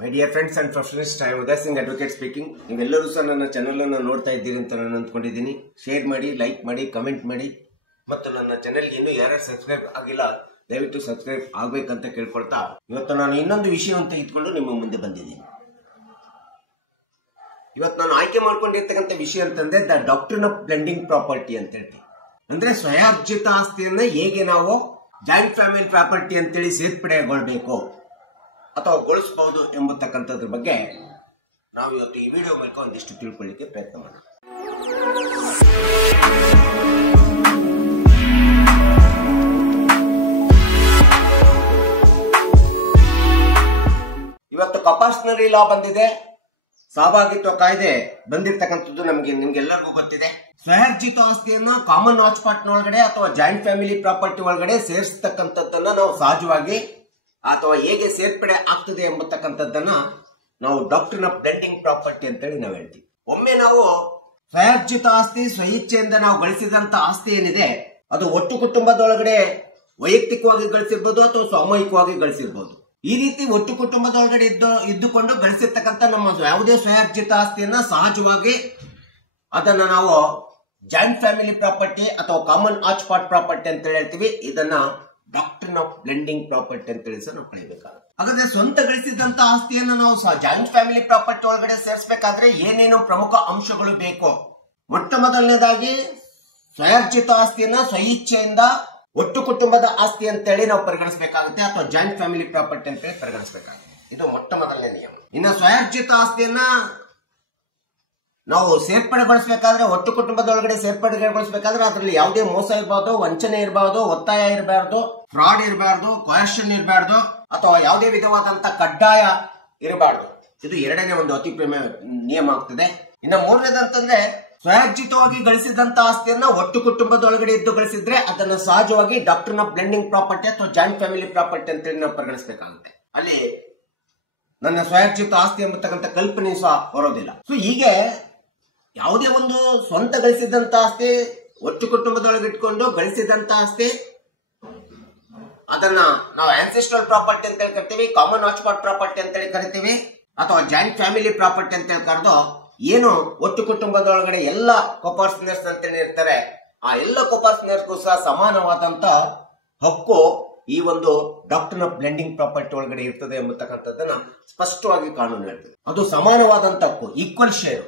My dear friends and professionalist, I Uday Singh advocate speaking. ನೀವೆಲ್ಲರೂ ಸಹ ನನ್ನ ಚಾನಲ್ ಅನ್ನು ನೋಡ್ತಾ ಇದ್ದೀರಿ ಅಂತ ನಾನು ಅಂದ್ಕೊಂಡಿದ್ದೀನಿ. ಶೇರ್ ಮಾಡಿ, ಲೈಕ್ ಮಾಡಿ, ಕಮೆಂಟ್ ಮಾಡಿ, ಮತ್ತು ನನ್ನ ಚಾನೆಲ್ ಇನ್ನೂ ಯಾರು ಸಬ್ಸ್ಕ್ರೈಬ್ ಆಗಿಲ್ಲ ದಯವಿಟ್ಟು ಸಬ್ಸ್ಕ್ರೈಬ್ ಆಗ್ಬೇಕಂತ ಕೇಳ್ಕೊಳ್ತಾ ಇವತ್ತು ನಾನು ಇನ್ನೊಂದು ವಿಷಯವಂತ ಇಟ್ಕೊಂಡು ನಿಮ್ಮ ಮುಂದೆ ಬಂದಿದ್ದೀನಿ. ಇವತ್ತು ನಾನು ಆಯ್ಕೆ ಮಾಡ್ಕೊಂಡಿರ್ತಕ್ಕಂಥ ವಿಷಯ ಅಂತಂದ್ರೆ the doctrine of blending property ಅಂತ ಹೇಳಿ, ಅಂದ್ರೆ ಸ್ವಯಾರ್ಜಿತ ಆಸ್ತಿಯನ್ನ ಹೇಗೆ ನಾವು ಜಾಯಿಂಟ್ ಫ್ಯಾಮಿಲಿ ಪ್ರಾಪರ್ಟಿ ಅಂತೇಳಿ ಸೇರ್ಪಡೆಗೊಳ್ಬೇಕು ಅಥವಾ ಗೊಳಿಸಬಹುದು ಎಂಬತಕ್ಕಂಥದ್ರ ಬಗ್ಗೆ ನಾವು ಇವತ್ತು ಈ ವಿಡಿಯೋ ಮೂಲಕ ಒಂದಿಷ್ಟು ತಿಳ್ಕೊಳ್ಳಿಕ್ಕೆ ಪ್ರಯತ್ನ ಮಾಡೋಣ. ಇವತ್ತು ಕಂಪಲ್ಸರಿ ಲಾ ಬಂದಿದೆ, ಸಹಭಾಗಿತ್ವ ಕಾಯ್ದೆ ಬಂದಿರತಕ್ಕಂಥದ್ದು ನಿಮ್ಗೆಲ್ಲರಿಗೂ ಗೊತ್ತಿದೆ. ಸ್ವಯಾರ್ಜಿತ ಆಸ್ತಿಯನ್ನ ಕಾಮನ್ ಹಾಟ್ಸ್ಪಾಟ್ ಒಳಗಡೆ ಅಥವಾ ಜಾಯಿಂಟ್ ಫ್ಯಾಮಿಲಿ ಪ್ರಾಪರ್ಟಿ ಒಳಗಡೆ ಸೇರಿಸತಕ್ಕಂಥದ್ದನ್ನ ನಾವು ಸಹಜವಾಗಿ ಅಥವಾ ಹೇಗೆ ಸೇರ್ಪಡೆ ಆಗ್ತದೆ ಎಂಬತಕ್ಕಂಥದ್ದನ್ನ ನಾವು ಡಾಕ್ಟ್ರಿನ್ ಆಫ್ ಬ್ಲೆಂಡಿಂಗ್ ಪ್ರಾಪರ್ಟಿ ಅಂತೇಳಿ ನಾವು ಹೇಳ್ತೀವಿ. ಒಮ್ಮೆ ನಾವು ಸ್ವಯಾರ್ಜಿತ ಆಸ್ತಿ ಸ್ವಇಚ್ಛೆಯಿಂದ ನಾವು ಗಳಿಸಿದಂತ ಆಸ್ತಿ ಏನಿದೆ ಅದು ಒಟ್ಟು ಕುಟುಂಬದೊಳಗಡೆ ವೈಯಕ್ತಿಕವಾಗಿ ಗಳಿಸಿರ್ಬೋದು ಅಥವಾ ಸಾಮೂಹಿಕವಾಗಿ ಗಳಿಸಿರ್ಬೋದು. ಈ ರೀತಿ ಒಟ್ಟು ಕುಟುಂಬದೊಳಗಡೆ ಇದ್ದುಕೊಂಡು ಗಳಿಸಿರ್ತಕ್ಕಂಥ ನಮ್ಮ ಯಾವುದೇ ಸ್ವಯಾರ್ಜಿತ ಆಸ್ತಿಯನ್ನ ಸಹಜವಾಗಿ ಅದನ್ನ ನಾವು ಜಾಯಿಂಟ್ ಫ್ಯಾಮಿಲಿ ಪ್ರಾಪರ್ಟಿ ಅಥವಾ ಕಾಮನ್ ಹಾಟ್ಸ್ಪಾಟ್ ಪ್ರಾಪರ್ಟಿ ಅಂತ ಹೇಳ್ತೀವಿ. ಇದನ್ನ ಡಾಕ್ಟ್ರಿನ್ ಆಫ್ ಬ್ಲೆಂಡಿಂಗ್ ಪ್ರಾಪರ್ಟಿ ಅಂತ ಹೇಳಿ ನಾವು ಕಳಿಬೇಕಾಗುತ್ತೆ. ಹಾಗಾದ್ರೆ ಸ್ವಂತ ಗಳಿಸಿದಂತ ಆಸ್ತಿಯನ್ನ ನಾವು ಜಾಯಿಂಟ್ ಫ್ಯಾಮಿಲಿ ಪ್ರಾಪರ್ಟಿ ಒಳಗಡೆ ಸೇರಿಸಬೇಕಾದ್ರೆ ಏನೇನು ಪ್ರಮುಖ ಅಂಶಗಳು ಬೇಕು? ಮೊಟ್ಟ ಮೊದಲನೇದಾಗಿ ಸ್ವಯಾರ್ಜಿತ ಆಸ್ತಿಯನ್ನ ಸ್ವಇಚ್ಛೆಯಿಂದ ಒಟ್ಟು ಕುಟುಂಬದ ಆಸ್ತಿ ಅಂತೇಳಿ ನಾವು ಪರಿಗಣಿಸಬೇಕಾಗುತ್ತೆ ಅಥವಾ ಜಾಯಿಂಟ್ ಫ್ಯಾಮಿಲಿ ಪ್ರಾಪರ್ಟಿ ಅಂತೇಳಿ ಪರಿಗಣಿಸಬೇಕಾಗುತ್ತೆ. ಇದು ಮೊಟ್ಟ ಮೊದಲನೇ ನಿಯಮ. ಇನ್ನು ಸ್ವಯಾರ್ಜಿತ ಆಸ್ತಿಯನ್ನ ನಾವು ಸೇರ್ಪಡೆಗೊಳಿಸಬೇಕಾದ್ರೆ ಒಟ್ಟು ಕುಟುಂಬದೊಳಗಡೆ ಸೇರ್ಪಡೆಗೊಳಿಸಬೇಕಾದ್ರೆ ಅದರಲ್ಲಿ ಯಾವುದೇ ಮೋಸ ಇರಬಾರ್ದು, ವಂಚನೆ ಇರಬಾರ್ದು, ಒತ್ತಾಯ ಇರಬಾರ್ದು, ಫ್ರಾಡ್ ಇರಬಾರ್ದು, ಕೊಯರ್ಷನ್ ಇರಬಾರ್ದು ಅಥವಾ ಯಾವುದೇ ವಿಧವಾದಂತ ಕಡ್ಡಾಯ ಇರಬಾರ್ದು. ಇದು ಎರಡನೇ ಒಂದು ಅತಿ ಪ್ರೇಮ ನಿಯಮ ಆಗ್ತದೆ. ಇನ್ನು ಮೂರನೇದಂತಂದ್ರೆ ಸ್ವಯಾರ್ಜಿತವಾಗಿ ಗಳಿಸಿದಂತ ಆಸ್ತಿಯನ್ನ ಒಟ್ಟು ಕುಟುಂಬದೊಳಗಡೆ ಇದ್ದು ಗಳಿಸಿದ್ರೆ ಅದನ್ನ ಸಹಜವಾಗಿ ಡಾಕ್ಟ್ರಿನ್ ಆಫ್ ಬ್ಲೆಂಡಿಂಗ್ ಪ್ರಾಪರ್ಟಿ ಅಥವಾ ಜಾಯಿಂಟ್ ಫ್ಯಾಮಿಲಿ ಪ್ರಾಪರ್ಟಿ ಅಂತೇಳಿ ನಾವು ಪರಿಗಣಿಸಬೇಕಾಗುತ್ತೆ. ಅಲ್ಲಿ ನನ್ನ ಸ್ವಯಾರ್ಜಿತ ಆಸ್ತಿ ಎಂಬತಕ್ಕಂಥ ಕಲ್ಪನೆ ಸಹ ಬರೋದಿಲ್ಲ. ಸೊ ಹೀಗೆ ಯಾವುದೇ ಒಂದು ಸ್ವಂತ ಗಳಿಸಿದಂತ ಆಸ್ತಿ ಒಟ್ಟು ಕುಟುಂಬದೊಳಗೆ ಇಟ್ಕೊಂಡು ಗಳಿಸಿದಂತ ಆಸ್ತಿ ಅದನ್ನ ನಾವು ಆನ್ಸೆಸ್ಟ್ರಲ್ ಪ್ರಾಪರ್ಟಿ ಅಂತ ಹೇಳಿ ಕರಿತೀವಿ, ಕಾಮನ್ ಹಾಟ್ಸ್ಪಾಟ್ ಪ್ರಾಪರ್ಟಿ ಅಂತೇಳಿ ಕರಿತೀವಿ ಅಥವಾ ಜಾಯಿಂಟ್ ಫ್ಯಾಮಿಲಿ ಪ್ರಾಪರ್ಟಿ ಅಂತ ಹೇಳಿ ಕರೆದು ಏನು ಒಟ್ಟು ಕುಟುಂಬದೊಳಗಡೆ ಎಲ್ಲ ಕೋಪಾರ್ಟ್ನರ್ಸ್ ಅಂತೇಳಿ ಇರ್ತಾರೆ ಆ ಎಲ್ಲ ಕೋಪಾರ್ಟ್ನರ್ಸ್ಗೂ ಸಹ ಸಮಾನವಾದಂತ ಹಕ್ಕು ಈ ಒಂದು ಡಾಕ್ಟ್ರಿನ್ ಆಫ್ ಬ್ಲೆಂಡಿಂಗ್ ಪ್ರಾಪರ್ಟಿ ಒಳಗಡೆ ಇರ್ತದೆ ಎಂಬತಕ್ಕಂಥದ್ದನ್ನ ಸ್ಪಷ್ಟವಾಗಿ ಕಾನೂನು ಹೇಳ್ತದೆ. ಅದು ಸಮಾನವಾದಂತ ಹಕ್ಕು, ಈಕ್ವಲ್ ಶೇರ್,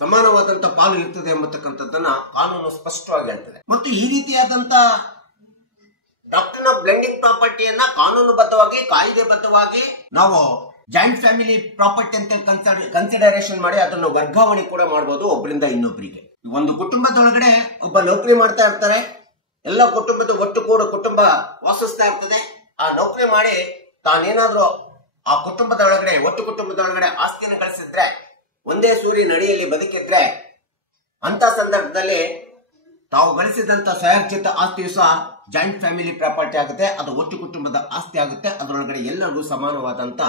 ಸಮಾನವಾದಂತ ಪಾಲು ಇರ್ತದೆ ಎಂಬತಕ್ಕಂಥದ್ದನ್ನ ಕಾನೂನು ಸ್ಪಷ್ಟವಾಗಿ ಹೇಳ್ತದೆ. ಮತ್ತು ಈ ರೀತಿಯಾದಂತ ಡಾಕ್ಟ್ರಿನ್ ಆಫ್ ಬ್ಲೆಂಡಿಂಗ್ ಪ್ರಾಪರ್ಟಿಯನ್ನ ಕಾನೂನುಬದ್ಧವಾಗಿ ಕಾಯ್ದೆಬದ್ಧವಾಗಿ ನಾವು ಜಾಯಿಂಟ್ ಫ್ಯಾಮಿಲಿ ಪ್ರಾಪರ್ಟಿ ಅಂತ ಕನ್ಸಿಡರೇಷನ್ ಮಾಡಿ ಅದನ್ನು ವರ್ಗಾವಣೆ ಕೂಡ ಮಾಡಬಹುದು ಒಬ್ಬರಿಂದ ಇನ್ನೊಬ್ಬರಿಗೆ. ಒಂದು ಕುಟುಂಬದೊಳಗಡೆ ಒಬ್ಬ ನೌಕರಿ ಮಾಡ್ತಾ ಇರ್ತಾರೆ, ಎಲ್ಲ ಕುಟುಂಬದ ಒಟ್ಟು ಕೂಡ ಕುಟುಂಬ ವಾಸಿಸ್ತಾ ಇರ್ತದೆ. ಆ ನೌಕರಿ ಮಾಡಿ ತಾನೇನಾದ್ರೂ ಆ ಕುಟುಂಬದ ಒಳಗಡೆ ಒಟ್ಟು ಕುಟುಂಬದ ಒಳಗಡೆ ಆಸ್ತಿಯನ್ನು ಗಳಿಸಿದ್ರೆ, ಒಂದೇ ಸೂರಿನ ಅಡಿಯಲ್ಲಿ ಬದುಕಿದ್ರೆ ಅಂತ ಸಂದರ್ಭದಲ್ಲಿ ತಾವು ಗಳಿಸಿದಂತ ಸ್ವಯಾರ್ಜಿತ ಆಸ್ತಿಯು ಸಹ ಜಾಯಿಂಟ್ ಫ್ಯಾಮಿಲಿ ಪ್ರಾಪರ್ಟಿ ಆಗುತ್ತೆ. ಅದು ಒಟ್ಟು ಕುಟುಂಬದ ಆಸ್ತಿ ಆಗುತ್ತೆ. ಅದರೊಳಗಡೆ ಎಲ್ಲರಿಗೂ ಸಮಾನವಾದಂತ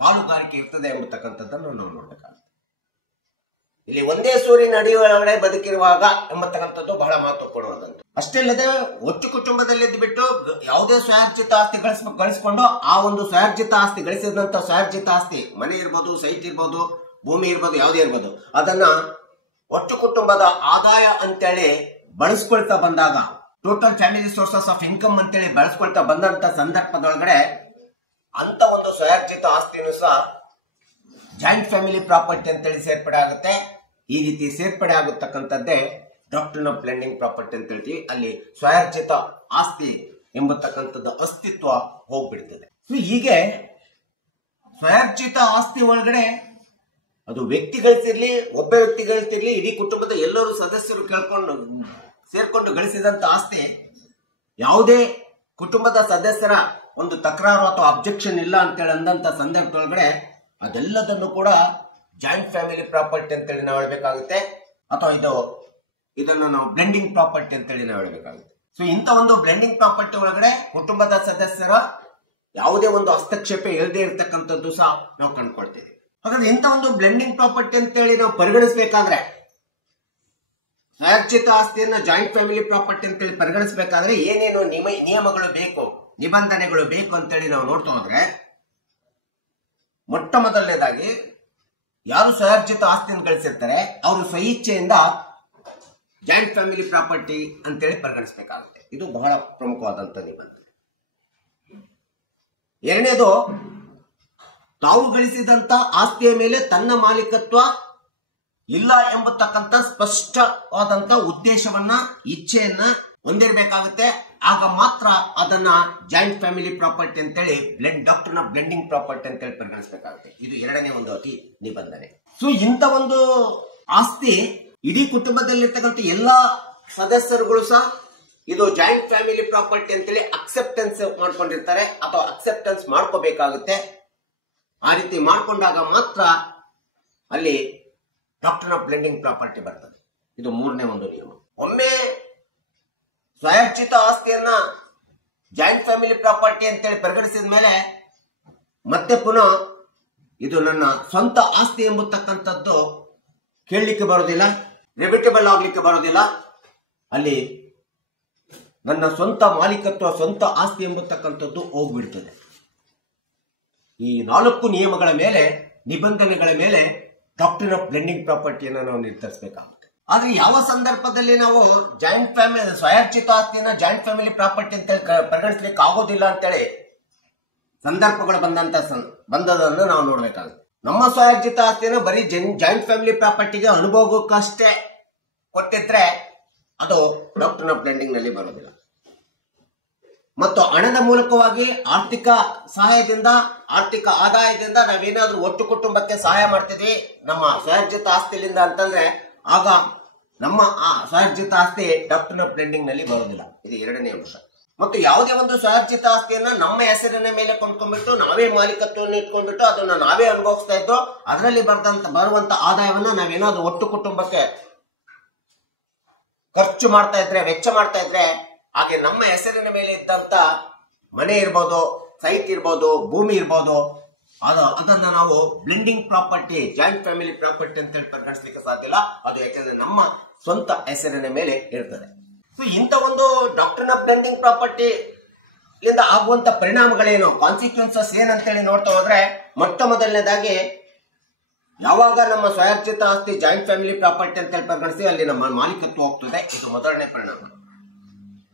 ಪಾಲುಗಾರಿಕೆ ಇರ್ತದೆ ಎಂಬತಕ್ಕಂಥದ್ದನ್ನು ನಾವು ನೋಡ್ಬೇಕಾಗುತ್ತೆ. ಇಲ್ಲಿ ಒಂದೇ ಸೂರಿನ ಅಡಿಯೊಳಗಡೆ ಬದುಕಿರುವಾಗ ಎಂಬತಕ್ಕಂಥದ್ದು ಬಹಳ ಮಹತ್ವ ಕೊಡುವುದಂತ. ಅಷ್ಟೇ ಅಲ್ಲದೆ ಒಟ್ಟು ಕುಟುಂಬದಲ್ಲಿ ಬಿಟ್ಟು ಯಾವುದೇ ಸ್ವಯಾರ್ಜಿತ ಆಸ್ತಿ ಗಳಿಸಿಕೊಂಡು ಆ ಒಂದು ಸ್ವಯಾರ್ಜಿತ ಆಸ್ತಿ ಗಳಿಸಿದಂತ ಸ್ವಯಾರ್ಜಿತ ಆಸ್ತಿ ಮನೆ ಇರ್ಬೋದು, ಸೈಟ್ ಇರ್ಬೋದು, ಭೂಮಿ ಇರ್ಬೋದು, ಯಾವುದೇ ಇರ್ಬೋದು, ಅದನ್ನ ಒಟ್ಟು ಕುಟುಂಬದ ಆದಾಯ ಅಂತೇಳಿ ಬಳಸ್ಕೊಳ್ತಾ ಬಂದಾಗ, total family sources of income ಅಂತೇಳಿ ಬಳಸ್ಕೊಳ್ತಾ ಬಂದಂತ ಸಂದರ್ಭದೊಳಗಡೆ ಅಂತ ಒಂದು ಸ್ವಯಾರ್ಜಿತ ಆಸ್ತಿನೂ ಸಹ ಜಾಯಿಂಟ್ ಫ್ಯಾಮಿಲಿ ಪ್ರಾಪರ್ಟಿ ಅಂತೇಳಿ ಸೇರ್ಪಡೆ ಆಗುತ್ತೆ. ಈ ರೀತಿ ಸೇರ್ಪಡೆ ಆಗತಕ್ಕಂಥದ್ದೇ ಡಾಕ್ಟ್ರಿನ್ ಆಫ್ ಬ್ಲೆಂಡಿಂಗ್ ಪ್ರಾಪರ್ಟಿ ಅಂತ ಹೇಳ್ತೀವಿ. ಅಲ್ಲಿ ಸ್ವಯಾರ್ಜಿತ ಆಸ್ತಿ ಎಂಬತಕ್ಕಂಥದ್ದು ಅಸ್ತಿತ್ವ ಹೋಗ್ಬಿಡ್ತದೆ. ಹೀಗೆ ಸ್ವಯಾರ್ಜಿತ ಆಸ್ತಿ ಒಳಗಡೆ ಅದು ವ್ಯಕ್ತಿ ಗಳಿಸಿರ್ಲಿ, ಒಬ್ಬ ವ್ಯಕ್ತಿ ಗಳಿಸಿರ್ಲಿ, ಇಡೀ ಕುಟುಂಬದ ಎಲ್ಲರೂ ಸದಸ್ಯರು ಸೇರ್ಕೊಂಡು ಗಳಿಸಿದಂತ ಆಸ್ತಿ ಯಾವುದೇ ಕುಟುಂಬದ ಸದಸ್ಯರ ಒಂದು ತಕರಾರು ಅಥವಾ ಅಬ್ಜೆಕ್ಷನ್ ಇಲ್ಲ ಅಂತೇಳಿ ಅಂದಂತ ಸಂದರ್ಭದೊಳಗಡೆ ಅದೆಲ್ಲದನ್ನು ಕೂಡ ಜಾಯಿಂಟ್ ಫ್ಯಾಮಿಲಿ ಪ್ರಾಪರ್ಟಿ ಅಂತೇಳಿ ನಾವು ಹೇಳ್ಬೇಕಾಗುತ್ತೆ ಅಥವಾ ಇದನ್ನು ನಾವು ಬ್ಲೆಂಡಿಂಗ್ ಪ್ರಾಪರ್ಟಿ ಅಂತೇಳಿ ನಾವು ಹೇಳ್ಬೇಕಾಗುತ್ತೆ. ಸೊ ಇಂಥ ಒಂದು ಬ್ಲೆಂಡಿಂಗ್ ಪ್ರಾಪರ್ಟಿ ಒಳಗಡೆ ಕುಟುಂಬದ ಸದಸ್ಯರ ಯಾವುದೇ ಒಂದು ಹಸ್ತಕ್ಷೇಪ ಇಲ್ಲದೆ ಇರತಕ್ಕಂಥದ್ದು ಸಹ ನಾವು ಕಂಡುಕೊಳ್ತೀವಿ. ಹಾಗಾದ್ರೆ ಇಂಥ ಒಂದು ಬ್ಲೆಂಡಿಂಗ್ ಪ್ರಾಪರ್ಟಿ ಅಂತೇಳಿ ನಾವು ಪರಿಗಣಿಸಬೇಕಾದ್ರೆ ಸ್ವಯಾರ್ಜಿತ ಆಸ್ತಿಯನ್ನ ಜಾಯಿಂಟ್ ಫ್ಯಾಮಿಲಿ ಪ್ರಾಪರ್ಟಿ ಅಂತೇಳಿ ಪರಿಗಣಿಸಬೇಕಾದ್ರೆ ಏನೇನು ನಿಯಮಗಳು ಬೇಕು, ನಿಬಂಧನೆಗಳು ಬೇಕು ಅಂತೇಳಿ ನಾವು ನೋಡ್ತಾ ಹೋದ್ರೆ ಮೊಟ್ಟ ಮೊದಲನೇದಾಗಿ ಯಾರು ಸ್ವಯಾರ್ಜಿತ ಆಸ್ತಿಯನ್ನು ಗಳಿಸಿರ್ತಾರೆ ಅವರು ಸ್ವಇಚ್ಛೆಯಿಂದ ಜಾಯಿಂಟ್ ಫ್ಯಾಮಿಲಿ ಪ್ರಾಪರ್ಟಿ ಅಂತೇಳಿ ಪರಿಗಣಿಸಬೇಕಾಗುತ್ತೆ. ಇದು ಬಹಳ ಪ್ರಮುಖವಾದಂತ ನಿಬಂಧನೆ. ಎರಡನೇದು, ತಾವು ಗಳಿಸಿದಂತ ಆಸ್ತಿಯ ಮೇಲೆ ತನ್ನ ಮಾಲೀಕತ್ವ ಇಲ್ಲ ಎಂಬತಕ್ಕಂಥ ಸ್ಪಷ್ಟವಾದಂತ ಉದ್ದೇಶವನ್ನ, ಇಚ್ಛೆಯನ್ನ ಹೊಂದಿರಬೇಕಾಗುತ್ತೆ. ಆಗ ಮಾತ್ರ ಅದನ್ನ ಜಾಯಿಂಟ್ ಫ್ಯಾಮಿಲಿ ಪ್ರಾಪರ್ಟಿ ಅಂತೇಳಿ ಡಾಕ್ಟ್ರಿನ್ ಆಫ್ ಬ್ಲೆಂಡಿಂಗ್ ಪ್ರಾಪರ್ಟಿ ಅಂತೇಳಿ ಪರಿಗಣಿಸಬೇಕಾಗುತ್ತೆ. ಇದು ಎರಡನೇ ಒಂದು ಅತಿ ನಿಬಂಧನೆ. ಸೊ ಇಂಥ ಒಂದು ಆಸ್ತಿ ಇಡೀ ಕುಟುಂಬದಲ್ಲಿರ್ತಕ್ಕಂಥ ಎಲ್ಲಾ ಸದಸ್ಯರುಗಳು ಸಹ ಇದು ಜಾಯಿಂಟ್ ಫ್ಯಾಮಿಲಿ ಪ್ರಾಪರ್ಟಿ ಅಂತೇಳಿ ಅಕ್ಸೆಪ್ಟೆನ್ಸ್ ಮಾಡ್ಕೊಂಡಿರ್ತಾರೆ ಅಥವಾ ಅಕ್ಸೆಪ್ಟೆನ್ಸ್ ಮಾಡ್ಕೋಬೇಕಾಗುತ್ತೆ. ಆ ರೀತಿ ಮಾಡ್ಕೊಂಡಾಗ ಮಾತ್ರ ಅಲ್ಲಿ ಡಾಕ್ಟ್ರಿನ್ ಆಫ್ ಬ್ಲೆಂಡಿಂಗ್ ಪ್ರಾಪರ್ಟಿ ಬರ್ತದೆ. ಇದು ಮೂರನೇ ಒಂದು ನಿಯಮ. ಒಮ್ಮೆ ಸ್ವಯಾರ್ಜಿತ ಆಸ್ತಿಯನ್ನ ಜಾಯಿಂಟ್ ಫ್ಯಾಮಿಲಿ ಪ್ರಾಪರ್ಟಿ ಅಂತೇಳಿ ಪರಿಗಣಿಸಿದ ಮೇಲೆ ಮತ್ತೆ ಪುನಃ ಇದು ನನ್ನ ಸ್ವಂತ ಆಸ್ತಿ ಎಂಬತಕ್ಕಂಥದ್ದು ಕೇಳಲಿಕ್ಕೆ ಬರೋದಿಲ್ಲ, ರಿಬಿಟಬಲ್ ಆಗ್ಲಿಕ್ಕೆ ಬರೋದಿಲ್ಲ. ಅಲ್ಲಿ ನನ್ನ ಸ್ವಂತ ಮಾಲೀಕತ್ವ, ಸ್ವಂತ ಆಸ್ತಿ ಎಂಬತಕ್ಕಂಥದ್ದು ಹೋಗ್ಬಿಡ್ತದೆ. ಈ 4 ನಿಯಮಗಳ ಮೇಲೆ, ನಿಬಂಧನೆಗಳ ಮೇಲೆ ಡಾಕ್ಟ್ರಿನ್ ಆಫ್ ಬ್ಲೆಂಡಿಂಗ್ ಪ್ರಾಪರ್ಟಿಯನ್ನು ನಾವು ನಿರ್ಧರಿಸಬೇಕಾಗುತ್ತೆ. ಆದ್ರೆ ಯಾವ ಸಂದರ್ಭದಲ್ಲಿ ನಾವು ಜಾಯಿಂಟ್ ಫ್ಯಾಮಿಲಿ ಸ್ವಯಾರ್ಜಿತ ಆಸ್ತಿಯನ್ನ ಜಾಯಿಂಟ್ ಫ್ಯಾಮಿಲಿ ಪ್ರಾಪರ್ಟಿ ಅಂತ ಪರಿಗಣಿಸ್ಲಿಕ್ಕೆ ಆಗೋದಿಲ್ಲ ಅಂತೇಳಿ ಸಂದರ್ಭಗಳು ಬಂದದನ್ನು ನಾವು ನೋಡ್ಬೇಕಾಗುತ್ತೆ. ನಮ್ಮ ಸ್ವಯಾರ್ಜಿತ ಆಸ್ತಿಯನ್ನು ಬರೀ ಜಾಯಿಂಟ್ ಫ್ಯಾಮಿಲಿ ಪ್ರಾಪರ್ಟಿಗೆ ಅನುಭವಕ್ಕಷ್ಟೇ ಕೊಟ್ಟಿದ್ರೆ ಅದು ಡಾಕ್ಟ್ರಿನ್ ಆಫ್ ಬ್ಲೆಂಡಿಂಗ್ ನಲ್ಲಿ ಬರೋದಿಲ್ಲ. ಮತ್ತು ಹಣದ ಮೂಲಕವಾಗಿ ಆರ್ಥಿಕ ಸಹಾಯದಿಂದ, ಆರ್ಥಿಕ ಆದಾಯದಿಂದ ನಾವೇನಾದ್ರೂ ಒಟ್ಟು ಕುಟುಂಬಕ್ಕೆ ಸಹಾಯ ಮಾಡ್ತಿದ್ವಿ ನಮ್ಮ ಸ್ವಯಾರ್ಜಿತ ಆಸ್ತಿಯಿಂದ ಅಂತಂದ್ರೆ ಆಗ ನಮ್ಮ ಆ ಸ್ವಯಾರ್ಜಿತ ಆಸ್ತಿ ಡಾಕ್ಟ್ರಿನ್ ಆಫ್ ಬ್ಲೆಂಡಿಂಗ್ ನಲ್ಲಿ ಬರೋದಿಲ್ಲ. ಇದು ಎರಡನೇ ಅಂಶ. ಮತ್ತು ಯಾವುದೇ ಒಂದು ಸ್ವಯಾರ್ಜಿತ ಆಸ್ತಿಯನ್ನ ನಮ್ಮ ಹೆಸರಿನ ಮೇಲೆ ಕೊಂಡ್ಕೊಂಡ್ಬಿಟ್ಟು ನಾವೇ ಮಾಲೀಕತ್ವವನ್ನು ಇಟ್ಕೊಂಡ್ಬಿಟ್ಟು ಅದನ್ನ ನಾವೇ ಅನುಭವಿಸ್ತಾ ಇದ್ದು ಅದರಲ್ಲಿ ಬರುವಂತ ಆದಾಯವನ್ನ ನಾವೇನಾದ್ರೂ ಒಟ್ಟು ಕುಟುಂಬಕ್ಕೆ ಖರ್ಚು ಮಾಡ್ತಾ ಇದ್ರೆ, ವೆಚ್ಚ ಮಾಡ್ತಾ ಇದ್ರೆ, ಹಾಗೆ ನಮ್ಮ ಹೆಸರಿನ ಮೇಲೆ ಇದ್ದಂತ ಮನೆ ಇರ್ಬೋದು, ಸೈಟ್ ಇರ್ಬೋದು, ಭೂಮಿ ಇರ್ಬೋದು, ಅದನ್ನ ನಾವು blending property, joint family property ಅಂತ ಹೇಳಿ ಪರಿಗಣಿಸಲಿಕ್ಕೆ ಸಾಧ್ಯ ಇಲ್ಲ. ಅದು ಯಾಕಂದ್ರೆ ನಮ್ಮ ಸ್ವಂತ ಹೆಸರಿನ ಮೇಲೆ ಇರ್ತದೆ. ಸೊ ಇಂಥ ಒಂದು ಡಾಕ್ಟ್ರಿನ್ ಆಫ್ ಬ್ಲೆಂಡಿಂಗ್ ಪ್ರಾಪರ್ಟಿ ಇಂದ ಆಗುವಂತ ಪರಿಣಾಮಗಳೇನು, ಕಾನ್ಸಿಕ್ವೆನ್ಸಸ್ ಏನಂತೇಳಿ ನೋಡ್ತಾ ಹೋದ್ರೆ, ಮೊಟ್ಟ ಮೊದಲನೇದಾಗಿ ಯಾವಾಗ ನಮ್ಮ ಸ್ವಯಾರ್ಜಿತ ಆಸ್ತಿ ಜಾಯಿಂಟ್ ಫ್ಯಾಮಿಲಿ ಪ್ರಾಪರ್ಟಿ ಅಂತ ಹೇಳಿ ಪರಿಗಣಿಸಿ ಅಲ್ಲಿ ನಮ್ಮ ಮಾಲೀಕತ್ವ ಹೋಗ್ತದೆ. ಇದು ಮೊದಲನೇ ಪರಿಣಾಮ.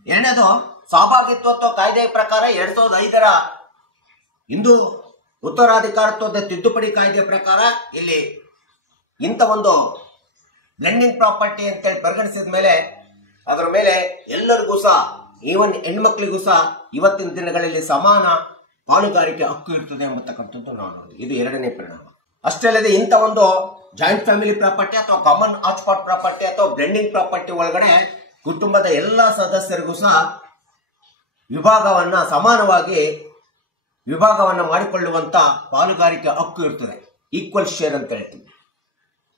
ಎರಡನೇದು, ಸಹಭಾಗಿತ್ವ ಕಾಯ್ದೆಯ ಪ್ರಕಾರ 2005ರ ಹಿಂದೂ ಉತ್ತರಾಧಿಕಾರತ್ವದ ತಿದ್ದುಪಡಿ ಕಾಯ್ದೆಯ ಪ್ರಕಾರ ಇಲ್ಲಿ ಇಂಥ ಒಂದು ಬ್ಲೆಂಡಿಂಗ್ ಪ್ರಾಪರ್ಟಿ ಅಂತೇಳಿ ಪರಿಗಣಿಸಿದ ಮೇಲೆ ಅದರ ಮೇಲೆ ಎಲ್ಲರಿಗೂ ಸಹ, ಈವನ್ ಹೆಣ್ಮಕ್ಳಿಗೂ ಸಹ ಇವತ್ತಿನ ದಿನಗಳಲ್ಲಿ ಸಮಾನ ಪಾಲುಗಾರಿಕೆ ಹಕ್ಕು ಇರ್ತದೆ ಎಂಬತಕ್ಕಂಥದ್ದು ನಾವು ನೋಡಿದ್ವಿ. ಇದು ಎರಡನೇ ಪರಿಣಾಮ. ಅಷ್ಟೇ ಅಲ್ಲದೆ ಇಂಥ ಒಂದು ಜಾಯಿಂಟ್ ಫ್ಯಾಮಿಲಿ ಪ್ರಾಪರ್ಟಿ ಅಥವಾ ಕಾಮನ್ ಹಾಟ್ಸ್ಪಾಟ್ ಪ್ರಾಪರ್ಟಿ ಅಥವಾ ಬ್ಲೆಂಡಿಂಗ್ ಪ್ರಾಪರ್ಟಿ ಒಳಗಡೆ ಕುಟುಂಬದ ಎಲ್ಲಾ ಸದಸ್ಯರಿಗೂ ಸಹ ಸಮಾನವಾಗಿ ವಿಭಾಗವನ್ನ ಮಾಡಿಕೊಳ್ಳುವಂತ ಪಾಲುಗಾರಿಕೆ ಹಕ್ಕು ಇರ್ತದೆ. ಈಕ್ವಲ್ ಶೇರ್ ಅಂತ ಹೇಳ್ತೀವಿ.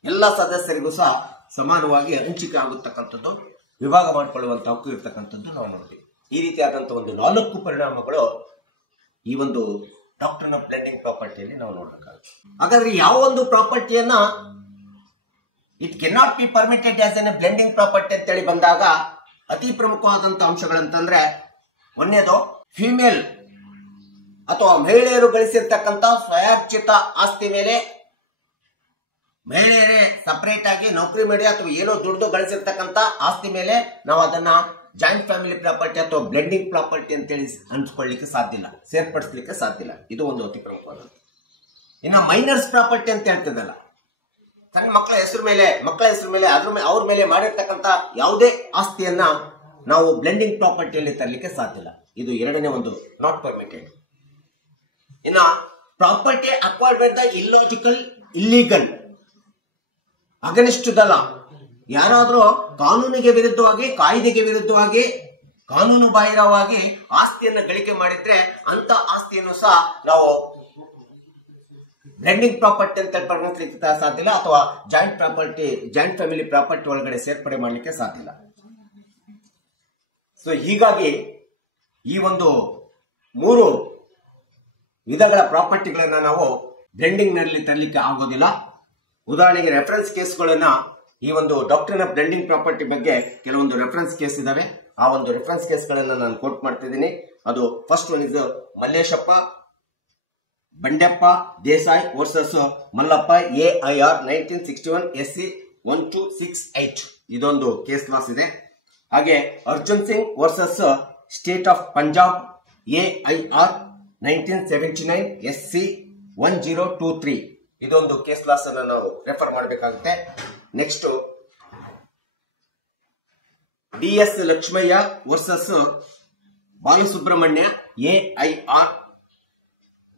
ಎಲ್ಲ ಸದಸ್ಯರಿಗೂ ಸಹ ಸಮಾನವಾಗಿ ಹಂಚಿಕೆ ಆಗುತ್ತಕ್ಕಂಥದ್ದು, ವಿಭಾಗ ಮಾಡಿಕೊಳ್ಳುವಂತ ಹಕ್ಕು ಇರ್ತಕ್ಕಂಥದ್ದು ನಾವು ನೋಡ್ತೀವಿ. ಈ ರೀತಿಯಾದಂತಹ ಒಂದು 4 ಪರಿಣಾಮಗಳು ಈ ಒಂದು ಡಾಕ್ಟ್ರಿನ್ ಆಫ್ ಬ್ಲೆಂಡಿಂಗ್ ಪ್ರಾಪರ್ಟಿಯಲ್ಲಿ ನಾವು ನೋಡಬೇಕಾಗುತ್ತೆ. ಹಾಗಾದ್ರೆ ಯಾವ ಒಂದು ಪ್ರಾಪರ್ಟಿಯನ್ನ it cannot be permitted as an blending property ಅಂತೇಳಿ ಬಂದಾಗ ಅತಿ ಪ್ರಮುಖವಾದಂತ ಅಂಶಗಳಂತಂದ್ರೆ, ಒಂದನೇದು ಫಿಮೇಲ್ ಅಥವಾ ಮಹಿಳೆಯರು ಗಳಿಸಿರ್ತಕ್ಕಂಥ ಸ್ವಯಾರ್ಜಿತ ಆಸ್ತಿ ಮೇಲೆ ಮಹಿಳೆಯರೇ ಸಪರೇಟ್ ಆಗಿ ನೌಕರಿ ಮಾಡಿ ಅಥವಾ ಏನೋ ದುಡ್ಡು ಗಳಿಸಿರ್ತಕ್ಕಂಥ ಆಸ್ತಿ ಮೇಲೆ ನಾವು ಅದನ್ನ ಜಾಯಿಂಟ್ ಫ್ಯಾಮಿಲಿ ಪ್ರಾಪರ್ಟಿ ಅಥವಾ ಬ್ಲೆಂಡಿಂಗ್ ಪ್ರಾಪರ್ಟಿ ಅಂತೇಳಿ ಅನ್ಸ್ಕೊಳ್ಳಿಕ್ಕೆ ಸಾಧ್ಯ ಇಲ್ಲ, ಸೇರ್ಪಡಿಸ್ಲಿಕ್ಕೆ ಸಾಧ್ಯ ಇಲ್ಲ. ಇದು ಒಂದು ಅತಿ ಪ್ರಮುಖವಾದಂತ. ಇನ್ನು ಮೈನರ್ಸ್ ಪ್ರಾಪರ್ಟಿ ಅಂತ ಹೇಳ್ತದಲ್ಲ, ಸಣ್ಣ ಮಕ್ಕಳ ಹೆಸರು ಮೇಲೆ ಅವ್ರ ಮೇಲೆ ಮಾಡಿರ್ತಕ್ಕಂಥ ಯಾವುದೇ ಆಸ್ತಿಯನ್ನ ನಾವು ಬ್ಲೆಂಡಿಂಗ್ ಪ್ರಾಪರ್ಟಿಯಲ್ಲಿ ತರಲಿಕ್ಕೆ ಸಾಧ್ಯ ಇಲ್ಲ. ಇದು ಎರಡನೇ ಒಂದು ನಾಟ್ ಪರ್ಮಿಟೆಡ್. ಇನ್ನ property acquired by the illogical, illegal, against the law. ಯಾರಾದ್ರೂ ಕಾನೂನಿಗೆ ವಿರುದ್ಧವಾಗಿ, ಕಾಯ್ದೆಗೆ ವಿರುದ್ಧವಾಗಿ, ಕಾನೂನು ಬಾಹಿರವಾಗಿ ಆಸ್ತಿಯನ್ನು ಗಳಿಕೆ ಮಾಡಿದ್ರೆ ಅಂತ ಆಸ್ತಿಯನ್ನು ಸಹ ನಾವು ಬ್ಲೆಂಡಿಂಗ್ ಪ್ರಾಪರ್ಟಿ ಅಂತ ಪರಿಗಣಿಸಲಿಕ್ಕೆ ಸಾಧ್ಯ ಇಲ್ಲ ಅಥವಾ ಜಾಯಿಂಟ್ ಫ್ಯಾಮಿಲಿ ಪ್ರಾಪರ್ಟಿ ಒಳಗಡೆ ಸೇರ್ಪಡೆ ಮಾಡಲಿಕ್ಕೆ ಸಾಧ್ಯ ಇಲ್ಲ. ಸೊ ಹೀಗಾಗಿ ಈ ಒಂದು 3 ವಿಧಗಳ ಪ್ರಾಪರ್ಟಿಗಳನ್ನ ನಾವು ಬ್ಲೆಂಡಿಂಗ್ ನಲ್ಲಿ ತರಲಿಕ್ಕೆ ಆಗೋದಿಲ್ಲ. ಉದಾಹರಣೆಗೆ ರೆಫರೆನ್ಸ್ ಕೇಸ್ಗಳನ್ನ, ಈ ಒಂದು ಡಾಕ್ಟ್ರಿನ್ ಆಫ್ ಬ್ಲೆಂಡಿಂಗ್ ಪ್ರಾಪರ್ಟಿ ಬಗ್ಗೆ ಕೆಲವೊಂದು ರೆಫರೆನ್ಸ್ ಕೇಸ್ ಇದಾವೆ. ಆ ಒಂದು ರೆಫರೆನ್ಸ್ ಕೇಸ್ಗಳನ್ನ ನಾನು ಕೋಟ್ ಮಾಡ್ತಿದ್ದೀನಿ. ಅದು first one is Malleshappa Bandeppa Desai versus Mallappa AIR 1961 SC 1268 ಇದೊಂದು ಕೇಸ್ ಲಾಸ್ ಇದೆ. ಹಾಗೆ Arjun Singh versus state of Punjab AIR 1979 SC 1023 ಇದೊಂದು ಕೇಸ್ ಲಾಸ್ ಅನ್ನು ನಾವು ರೆಫರ್ ಮಾಡಬೇಕಾಗುತ್ತೆ. Next DS Lakshmaiah versus Balasubramanya AIR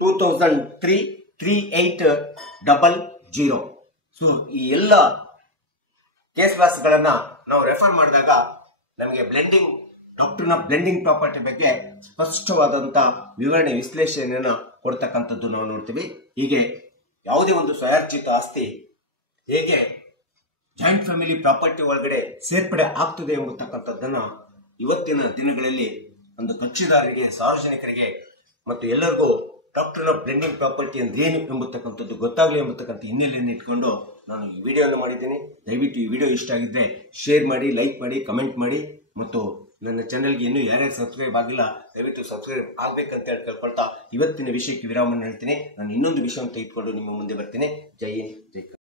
2003 3800. So ಈ ಎಲ್ಲ ಕೇಸ್ ಲಾಸ್ ಗಳನ್ನ ನಾವು ರೆಫರ್ ಮಾಡಿದಾಗ ನಮಗೆ ಡಾಕ್ಟರ್ನ ಬ್ಲೆಂಡಿಂಗ್ ಪ್ರಾಪರ್ಟಿ ಬಗ್ಗೆ ಸ್ಪಷ್ಟವಾದಂತ ವಿವರಣೆ ವಿಶ್ಲೇಷಣೆಯನ್ನ ಕೊಡ್ತಕ್ಕಂಥದ್ದು ನಾವು ನೋಡ್ತೀವಿ. ಹೀಗೆ ಯಾವುದೇ ಒಂದು ಸ್ವಯಾರ್ಜಿತ ಆಸ್ತಿ ಹೇಗೆ ಜಾಯಿಂಟ್ ಫ್ಯಾಮಿಲಿ ಪ್ರಾಪರ್ಟಿ ಒಳಗಡೆ ಸೇರ್ಪಡೆ ಆಗ್ತದೆ ಎಂಬತಕ್ಕಂಥದ್ದನ್ನ ಇವತ್ತಿನ ದಿನಗಳಲ್ಲಿ ಒಂದು ಕಕ್ಷಿದಾರರಿಗೆ, ಸಾರ್ವಜನಿಕರಿಗೆ ಮತ್ತು ಎಲ್ಲರಿಗೂ ಡಾಕ್ಟರ್ನ ಬ್ಲೆಂಡಿಂಗ್ ಪ್ರಾಪರ್ಟಿ ಅಂದ್ರೆ ಏನು ಎಂಬತಕ್ಕಂಥದ್ದು ಗೊತ್ತಾಗಲಿ ಎಂಬತಕ್ಕಂಥ ಹಿನ್ನೆಲೆಯನ್ನು ಇಟ್ಕೊಂಡು ನಾನು ಈ ವಿಡಿಯೋನ ಮಾಡಿದ್ದೀನಿ. ದಯವಿಟ್ಟು ಈ ವಿಡಿಯೋ ಇಷ್ಟ ಆಗಿದ್ರೆ ಶೇರ್ ಮಾಡಿ, ಲೈಕ್ ಮಾಡಿ, ಕಮೆಂಟ್ ಮಾಡಿ ಮತ್ತು ನನ್ನ ಚಾನೆಲ್ಗೆ ಇನ್ನೂ ಯಾರ್ಯಾರು ಸಬ್ಸ್ಕ್ರೈಬ್ ಆಗಿಲ್ಲ ದಯವಿಟ್ಟು ಸಬ್ಸ್ಕ್ರೈಬ್ ಆಗ್ಬೇಕಂತ ಹೇಳಿ ಕೇಳ್ಕೊಳ್ತಾ ಇವತ್ತಿನ ವಿಷಯಕ್ಕೆ ವಿರಾಮವನ್ನು ಹೇಳ್ತೀನಿ. ನಾನು ಇನ್ನೊಂದು ವಿಷಯವನ್ನು ತೆಗೆದುಕೊಂಡು ನಿಮ್ಮ ಮುಂದೆ ಬರ್ತೀನಿ. ಜೈ ಹಿಂದ್, ಜೈ ಕರ್ನಾಟಕ.